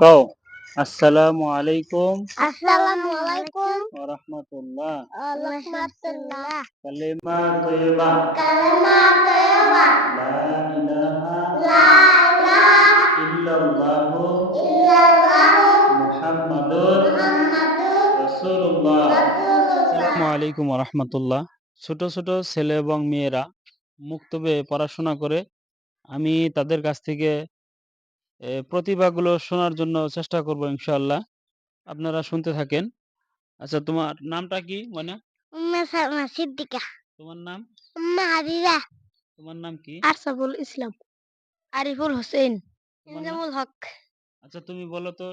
কও আসসালামু আলাইকুম আসসালামু আলাইকুম ওয়া রাহমাতুল্লাহ। ওয়া রাহমাতুল্লাহ। কালিমা তয়্যিবা কালেমা তয়্যিবা লা ইলাহা লা ইলাহা ইল্লাল্লাহু ইল্লাল্লাহু মুহাম্মাদুর মুহাম্মাদুর রাসূলুল্লাহ। রাসূলুল্লাহ। আসসালামু আলাইকুম ওয়া রাহমাতুল্লাহ। ছোট ছোট ছেলে এবং মেয়েরা মুক্তবে পড়াশোনা করে। আমি তাদের কাছ থেকে প্রতিভাগুলো শোনার জন্য চেষ্টা করব ইনশাআল্লাহ। আপনারা শুনতে থাকেন। আচ্ছা, তোমার নামটা কি ময়না? উম্মে সালমা সিদ্দিকা। তোমার নাম? উম্মে হাবিবা। তোমার নাম কি? আরসাবুল ইসলাম। আরিফুল হোসেন। তোমার নাম? ইনজামুল হক। আচ্ছা, তুমি বলো তো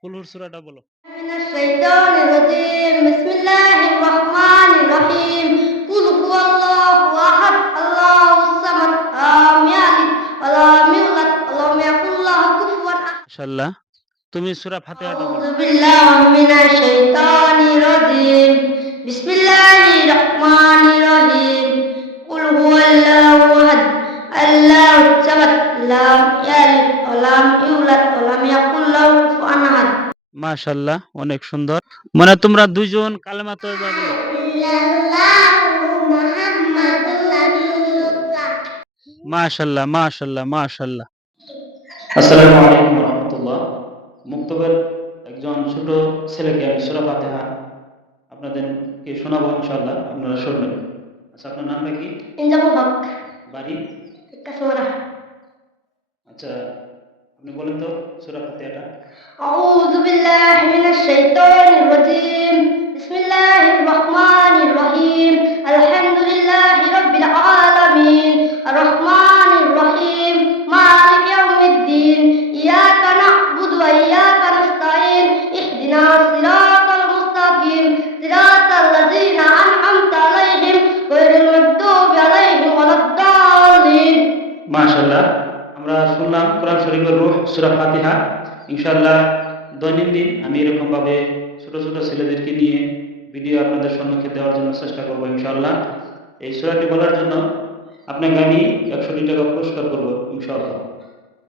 কুল হুর সূরাটা বলো। মিনাশ শাইতানির রাজিম। বিসমিল্লাহির রাহমানির রহিম। কুল হুয়াল্লাহু আহাদ আল্লাহুস সামাদ লাম ইয়ালিদ ওয়া লাম ইউলাদ ওয়া লাম ইয়াকুল লাহু কুফুয়ান আহাদ। মাশাআল্লাহ। তুমি সূরা ফাতিহাটা বলো। আউযু বিল্লাহি মিনাশ শাইতানির রাজিম। বিসমিল্লাহির রহমানির রহিম। কুল হুয়াল্লাহু আহাদ আল্লাহুস সামাদ লাম ইয়ালিদ ওয়া লাম ইউলাদ ওয়া লাম ইয়াকুল লাহু কুফুয়ান আহাদ। মাশাআল্লাহ, অনেক সুন্দর। মানে তোমরা দুইজন কালেমা তয়্যিবা বলো। ইল্লাল্লাহু মুহাম্মাদুর রাসূলুল্লাহ। মাশাআল্লাহ, মাশাআল্লাহ, মাশাআল্লাহ। আসসালামু আলাইকুম ওয়া রাহমাতুল্লাহ। মুক্তবের একজন ছোট ছেলেকে আমি সূরা ফাতিহা আপনাদেরকে শোনাবো ইনশাআল্লাহ। আপনারা শুনবেন। আচ্ছা, আপনার নামটা কি? ইনজামুল হক। বাড়ি? কাসওয়ারা। আচ্ছা, আপনি বলেন তো সূরা ফাতিহাটা। আউযু বিল্লাহি মিনাশ শাইতানির রাজিম। বিসমিল্লাহির রহমানির রহিম। আলহামদুলিল্লাহি রাব্বিল আলামিন। আর রহমানির রহিম। মালিকি ইয়াউমিদ্দিন। ইয়াকা না'বুদু ওয়া ইয়াকা নাস্তাঈন। ইহদিনাস সিরাতাল মুস্তাকিম। সিরাতাল লাযীনা আন'আমতা আলাইহিম গায়রিল মাগদুবি আলাইহিম ওয়ালাদ-দাল্লিন। মাশাআল্লাহ। আমরা শুনলাম কোরআন শরীফের রূহ সূরা ফাতিহা। ইনশাআল্লাহ দৈনন্দিন আমি এরকম ভাবে ছোট ছোট ছেলেদেরকে নিয়ে ভিডিও আপনাদের সম্মুখে দেওয়ার জন্য চেষ্টা করব ইনশাআল্লাহ। এই সূরাটি বলার জন্য আপনাকে আমি 100 টাকা পুরস্কার করব ইনশাআল্লাহ।